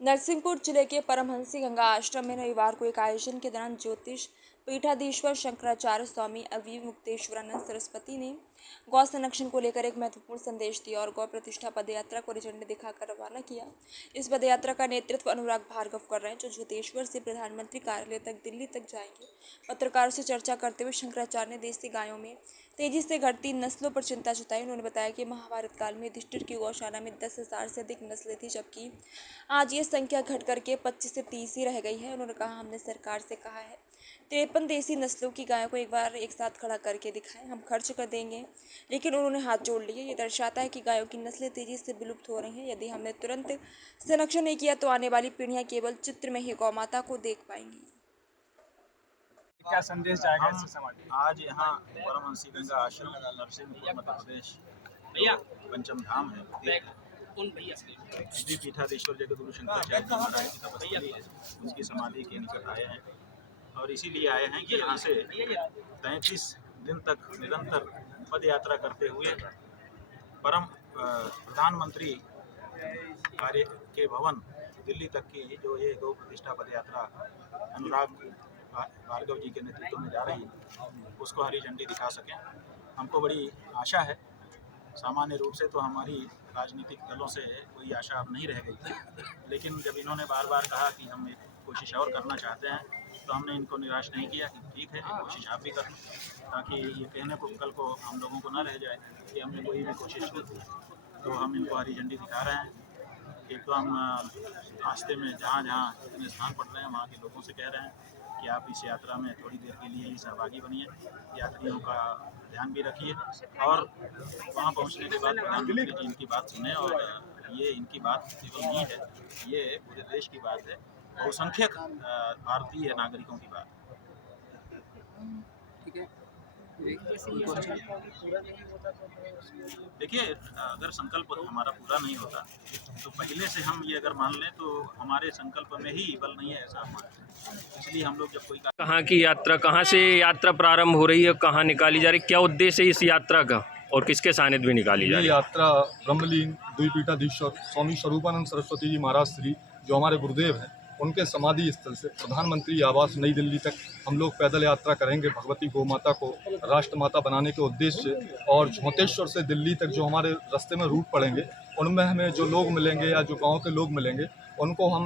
नरसिंहपुर जिले के परमहंसी गंगा आश्रम में रविवार को एक आयोजन के दौरान ज्योतिष पीठाधीश्वर शंकराचार्य स्वामी अविमुक्तेश्वरानंद सरस्वती ने गौ संरक्षण को लेकर एक महत्वपूर्ण संदेश दिया और गौ प्रतिष्ठा पदयात्रा को हरी झंडी दिखाकर रवाना किया। इस पदयात्रा का नेतृत्व अनुराग भार्गव कर रहे हैं, जो ज्योतेश्वर से प्रधानमंत्री कार्यालय तक दिल्ली तक जाएंगे। पत्रकारों से चर्चा करते हुए शंकराचार्य ने देसी गायों में तेजी से घटती नस्लों पर चिंता जताई। उन्होंने बताया कि महाभारत काल में युधिष्ठिर की गौशाला में 10,000 से अधिक नस्लें थी, जबकि आज ये संख्या घट करके 25 से 30 ही रह गई है। उन्होंने कहा, हमने सरकार से कहा है 53 देसी नस्लों की गायों को एक बार एक साथ खड़ा करके दिखाएं, हम खर्च कर देंगे। लेकिन उन्होंने हाथ जोड़ लिए। ये दर्शाता है कि गायों की नस्लें तेजी से विलुप्त हो रही हैं। यदि हमने तुरंत संरक्षण नहीं किया तो आने वाली पीढ़ियां केवल चित्र में ही गौ माता को देख पाएंगी। क्या संदेश जाएगा इससे समाज में? आज यहाँ परमहंसी गंगा आश्रम नरसिंहपुर मध्य प्रदेश पंचम धाम है, श्री पीठाधीश्वर जगतगुरु शंकराचार्य जी महाराज की तपस्या है, उसकी समाधि के निकट आए हैं। और इसीलिए आए हैं कि यहाँ से 33 दिन तक निरंतर पद यात्रा करते हुए परम प्रधानमंत्री कार्य के भवन दिल्ली तक की जो ये गौ प्रतिष्ठा पद यात्रा अनुराग भार्गव जी के नेतृत्व में जा रही है, उसको हरी झंडी दिखा सकें। हमको बड़ी आशा है। सामान्य रूप से तो हमारी राजनीतिक दलों से कोई आशा अब नहीं रह गई थी, लेकिन जब इन्होंने बार बार कहा कि हम एक कोशिश और करना चाहते हैं, तो हमने इनको निराश नहीं किया कि ठीक है, कोशिश आप भी करना, ताकि ये कहने को कल को हम लोगों को ना रह जाए कि हमने कोई भी कोशिश की थी। तो हम इनको हरी झंडी दिखा रहे हैं। एक तो हम रास्ते में जहाँ जहाँ जितने स्थान पड़ रहे हैं वहाँ के लोगों से कह रहे हैं कि आप इस यात्रा में थोड़ी देर के लिए ही सहभागी बनिए, यात्रियों का ध्यान भी रखिए और वहाँ पहुँचने के बाद प्रधानमंत्री जी इनकी बात सुने। और ये इनकी बात केवल नहीं है, ये पूरे देश की बात है, बहुसंख्यक भारतीय नागरिकों की बात है। ठीक है, देखिए, अगर संकल्प हमारा पूरा नहीं होता तो पहले से हम ये अगर मान लें तो हमारे संकल्प में ही बल नहीं है, ऐसा हम मानते हैं। इसलिए हम लोग जब कोई कहाँ की यात्रा, कहाँ से यात्रा प्रारंभ हो रही है, कहाँ निकाली जा रही है, क्या उद्देश्य है इस यात्रा का और किसके सानिध्य में निकाली जा रही है? यात्रा ब्रह्मलीन द्विपीठाधीश्वर स्वामी स्वरूपानंद सरस्वती जी महाराज श्री, जो हमारे गुरुदेव हैं, उनके समाधि स्थल से प्रधानमंत्री आवास नई दिल्ली तक हम लोग पैदल यात्रा करेंगे। भगवती गौ माता को राष्ट्र माता बनाने के उद्देश्य से, और झोंतेश्वर से दिल्ली तक जो हमारे रास्ते में रूट पड़ेंगे, उनमें हमें जो लोग मिलेंगे या जो गांव के लोग मिलेंगे, उनको हम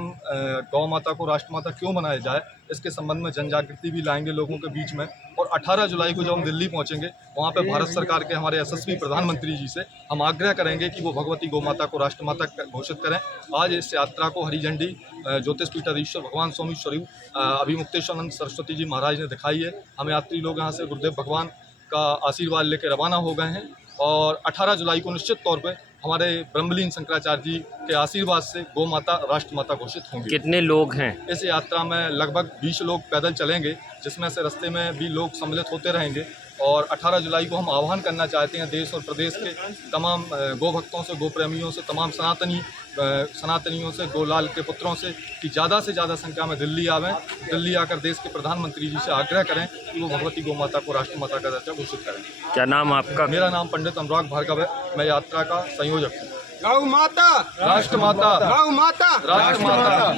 गौ माता को राष्ट्र माता क्यों बनाया जाए, इसके संबंध में जनजागृति भी लाएंगे लोगों के बीच में। और 18 जुलाई को जब हम दिल्ली पहुंचेंगे, वहां पे भारत सरकार के हमारे यशस्वी प्रधानमंत्री जी से हम आग्रह करेंगे कि वो भगवती गौ माता को राष्ट्र माता घोषित करें। आज इस यात्रा को हरी झंडी ज्योतिष पीठाधीश्वर भगवान स्वामी स्वरूप अविमुक्तेश्वरानंद सरस्वती जी महाराज ने दिखाई है। हम यात्री लोग यहाँ से गुरुदेव भगवान का आशीर्वाद लेकर रवाना हो गए हैं और 18 जुलाई को निश्चित तौर पे हमारे ब्रह्मलीन शंकराचार्य जी के आशीर्वाद से गौ माता राष्ट्र माता घोषित होंगी। कितने लोग हैं इस यात्रा में? लगभग 20 लोग पैदल चलेंगे, जिसमें से रास्ते में भी लोग सम्मिलित होते रहेंगे। और 18 जुलाई को हम आह्वान करना चाहते हैं देश और प्रदेश के तमाम गौ भक्तों से, गो प्रेमियों से, तमाम सनातनियों से, गोलाल के पुत्रों से कि ज़्यादा से ज़्यादा संख्या में दिल्ली आवें। दिल्ली आकर देश के प्रधानमंत्री जी से आग्रह करें कि वो भगवती गौ माता को राष्ट्र माता का दर्जा घोषित करें। क्या नाम आपका? मेरा नाम पंडित अनुराग भार्गव है, मैं यात्रा का संयोजक हूँ। गौ माता राष्ट्र माता, गौ माता राष्ट्र माता।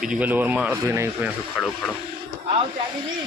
विजुअल और मार दो नहीं, खड़ो खड़ो आओ त्यागी जी।